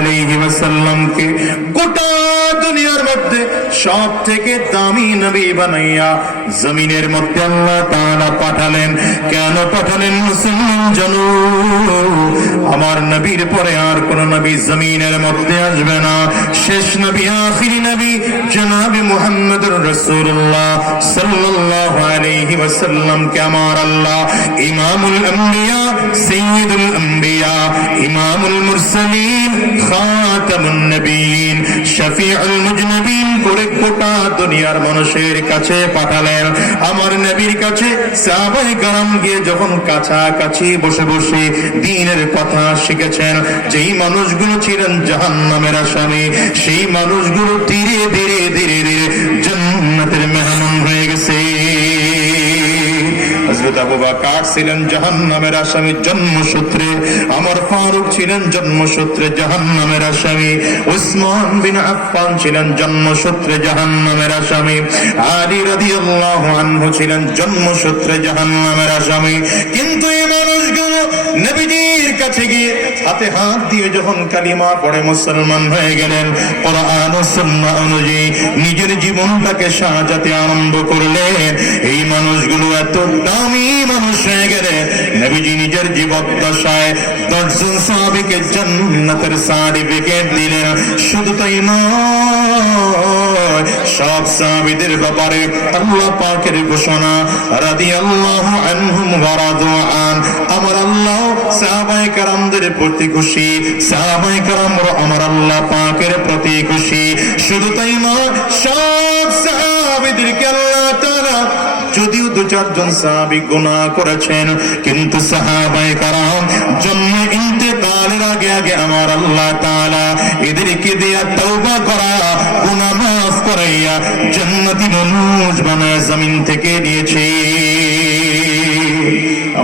আলাইহি ওয়াসাল্লামকে গোটা দুনিয়ার মধ্যে সব থেকে দামি নবী বানাইয়া জমিনের মধ্যে আল্লাহ তাআলা পাঠালেন। কেন পাঠালেন মুসলমান জানো? আমার নবীর পরে আর কোন নবী জমিনের মধ্যে আসবে না। শেষ নবী, আখিরি নবী জনাবে মুহাম্মদুর রাসূলুল্লাহ সাল্লাল্লাহু আলাইহি ওয়াসাল্লাম কে আমার আল্লাহ ইমামুল আম্বিয়া, সাইয়্যিদুল আম্বিয়া, ইমামুল মুরসালিন, খাতামুন নবিয়্যিন, শফিউল মুজনিবিন করে গোটা দুনিয়ার মানুষের কাছে পাঠালেন। আমার নবীর কাছে সাহাবায়ে কেরাম গিয়ে যখন কাছাকাছি বসে বসে দ্বীনের কথা শিখেছেন, যেই মানুষগুলো ছিলেন জাহান্নামের আসামি, সেই মানুষগুলো ধীরে ধীরে ধীরে ধীরে জান্নাতের মেহমান হয়ে গেছে। হযরত আবু বকর ছিলেন জাহান্নামের আসামি জন্মসূত্রে, আমার ফারুক ছিলেন জন্মসূত্রে জাহান্নামের আসামি, উসমান বিন আফফান ছিলেন জন্মসূত্রে জাহান্নামের আসামি, আলী রাদিয়াল্লাহু আনহু ছিলেন জন্মসূত্রে জাহান্নামের আসামি। কিন্তু এই মানুষগুলো নবীজির কাছে গিয়ে হাতে হাত দিয়ে যখন কালিমা পড়ে মুসলমান হয়ে গেলেন, কোরআন ও সুন্নাহ অনুযায়ী নিজের জীবনটাকে সাজাতে আরম্ভ করলেন, এই মানুষগুলো এত দামি মানুষ হয়ে গেলে নবীজি নিজের জীবদ্দশায় 10 জন সাহাবীকে জান্নাতের সার্টিফিকেট দিলেন। শুধু তাই নয়, সব সাহাবীদের ব্যাপারে আল্লাহ পাকের ঘোষণা, রাদিয়াল্লাহু আনহুম ওয়া রাদু আন, আমার আল্লাহ সাহাবায়ে কেরামদের প্রতি খুশি, সাহাবায়ে কেরামরা আমার আল্লাহ পাকের প্রতি খুশি। শুধু তাই নয়, সব সাহাবীদেরকে আল্লাহ তাআলা, যদিও 2-4 জন সাহাবী গুনাহ করেছেন, কিন্তু সাহাবায়ে কেরাম জন্ম ইন্তেকালের আগে আগে আমার আল্লাহ তাআলা এদেরকে দিয়া তওবা করা, গুনাহ মাফ করাইয়া জান্নাতি মানুষ বানায় জমিন থেকে দিয়েছে।